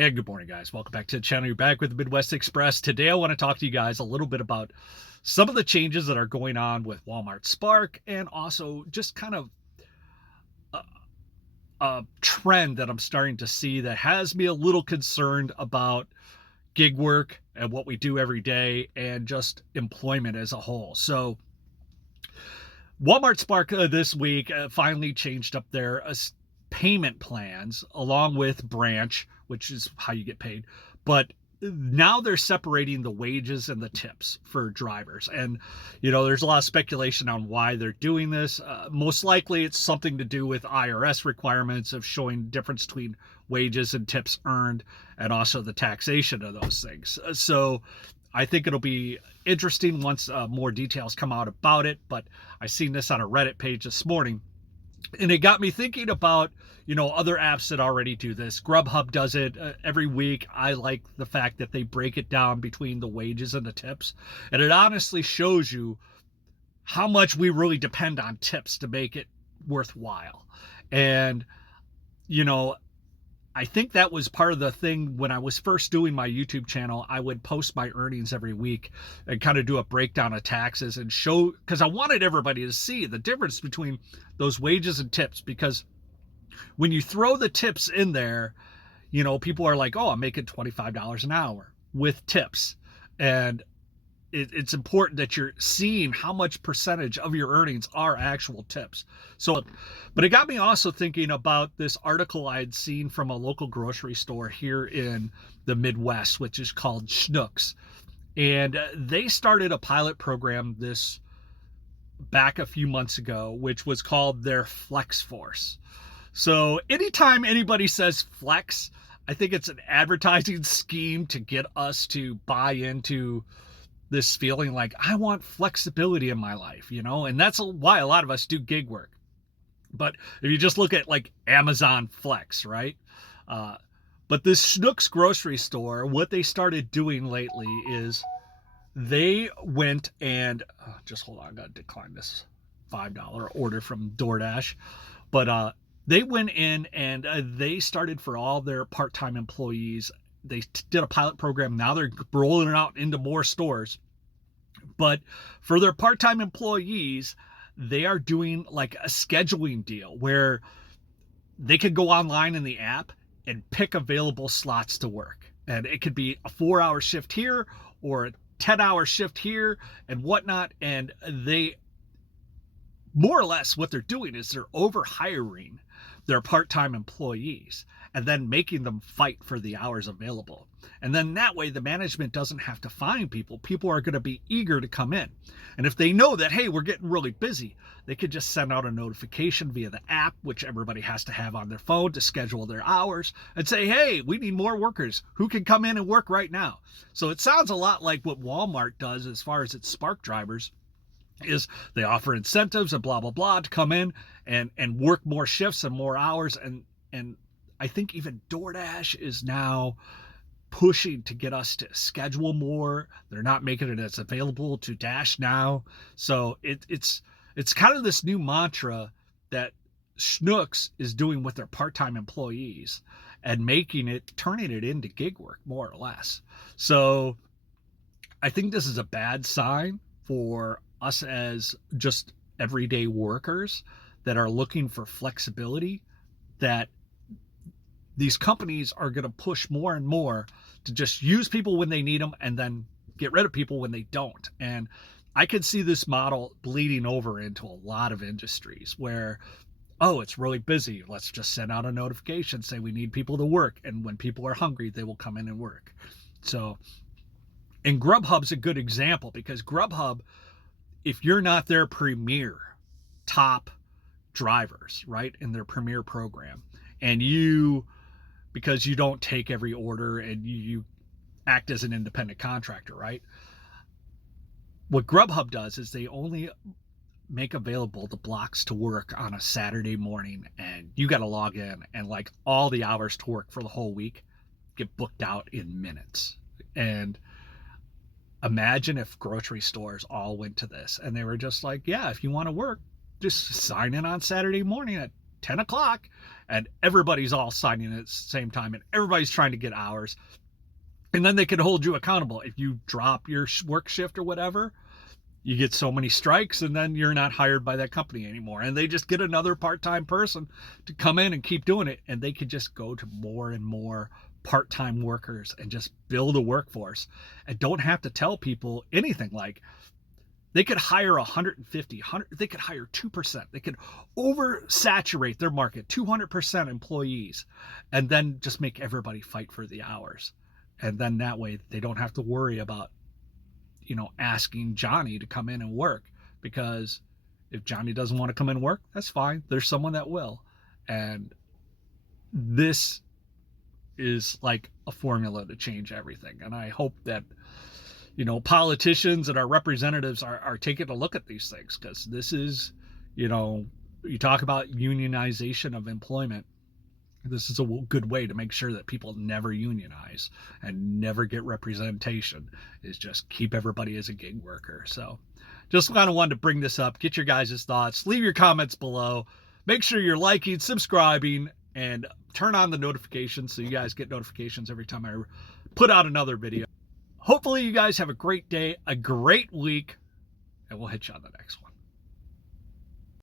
And good morning, guys. Welcome back to the channel. You're back with the Midwest Express. Today, I want to talk to you guys a little bit about some of the changes that are going on with Walmart Spark, and also just kind of a trend that I'm starting to see that has me a little concerned about gig work and what we do every day and just employment as a whole. So Walmart Spark this week finally changed up their payment plans along with branch, which is how you get paid. But now they're separating the wages and the tips for drivers. And, there's a lot of speculation on why they're doing this. Most likely it's something to do with IRS requirements of showing difference between wages and tips earned, and also the taxation of those things. So I think it'll be interesting once more details come out about it. But I seen this on a Reddit page this morning, and it got me thinking about, other apps that already do this. GrubHub does it every week. I like the fact that they break it down between the wages and the tips. And it honestly shows you how much we really depend on tips to make it worthwhile. And, I think that was part of the thing when I was first doing my YouTube channel. I would post my earnings every week and kind of do a breakdown of taxes and show, because I wanted everybody to see the difference between those wages and tips. Because when you throw the tips in there, people are like, oh, I'm making $25 an hour with tips. And it's important that you're seeing how much percentage of your earnings are actual tips. So, but it got me also thinking about this article I'd seen from a local grocery store here in the Midwest, which is called Schnucks. And they started a pilot program this back a few months ago, which was called their Flex Force. So anytime anybody says flex, I think it's an advertising scheme to get us to buy into this feeling like I want flexibility in my life, and that's why a lot of us do gig work. But if you just look at like Amazon Flex, right? But this Schnucks grocery store, what they started doing lately is they went and just hold on, I gotta decline this $5 order from DoorDash. But they went in and they started for all their part-time employees. They did a pilot program. Now they're rolling it out into more stores. But for their part-time employees, they are doing like a scheduling deal where they could go online in the app and pick available slots to work. And it could be a 4-hour shift here or a 10-hour shift here and whatnot. And they, more or less, what they're doing is they're overhiring their part-time employees and then making them fight for the hours available. And then that way the management doesn't have to find people. People are going to be eager to come in. And if they know that, hey, we're getting really busy, they could just send out a notification via the app, which everybody has to have on their phone to schedule their hours, and say, hey, we need more workers. Who can come in and work right now? So it sounds a lot like what Walmart does as far as its Spark drivers, is they offer incentives and blah, blah, blah to come in and work more shifts and more hours. And I think even DoorDash is now pushing to get us to schedule more. They're not making it as available to Dash now. So it's kind of this new mantra that Schnucks is doing with their part-time employees and turning it into gig work, more or less. So I think this is a bad sign for us as just everyday workers that are looking for flexibility, that these companies are going to push more and more to just use people when they need them and then get rid of people when they don't. And I could see this model bleeding over into a lot of industries where, oh, it's really busy. Let's just send out a notification, say we need people to work. And when people are hungry, they will come in and work. So, and GrubHub's a good example, because GrubHub, if you're not their premier top drivers, right, in their premier program, and because you don't take every order and you act as an independent contractor, right? What GrubHub does is they only make available the blocks to work on a Saturday morning, and you got to log in, and like all the hours to work for the whole week get booked out in minutes. And imagine if grocery stores all went to this and they were just like, yeah, if you want to work, just sign in on Saturday morning at 10 o'clock and everybody's all signing at the same time and everybody's trying to get hours. And then they can hold you accountable. If you drop your work shift or whatever, you get so many strikes and then you're not hired by that company anymore. And they just get another part-time person to come in and keep doing it. And they could just go to more and more part-time workers and just build a workforce and don't have to tell people anything. Like, they could hire 150, they could hire 2%. They could oversaturate their market, 200% employees, and then just make everybody fight for the hours. And then that way they don't have to worry about, asking Johnny to come in and work, because if Johnny doesn't want to come in and work, that's fine. There's someone that will. And this is like a formula to change everything. And I hope that, politicians and our representatives are taking a look at these things, because this is, you talk about unionization of employment. This is a good way to make sure that people never unionize and never get representation, is just keep everybody as a gig worker. So just kind of wanted to bring this up, get your guys' thoughts, leave your comments below, make sure you're liking, subscribing, and turn on the notifications so you guys get notifications every time I put out another video. Hopefully you guys have a great day, a great week, and we'll hit you on the next one.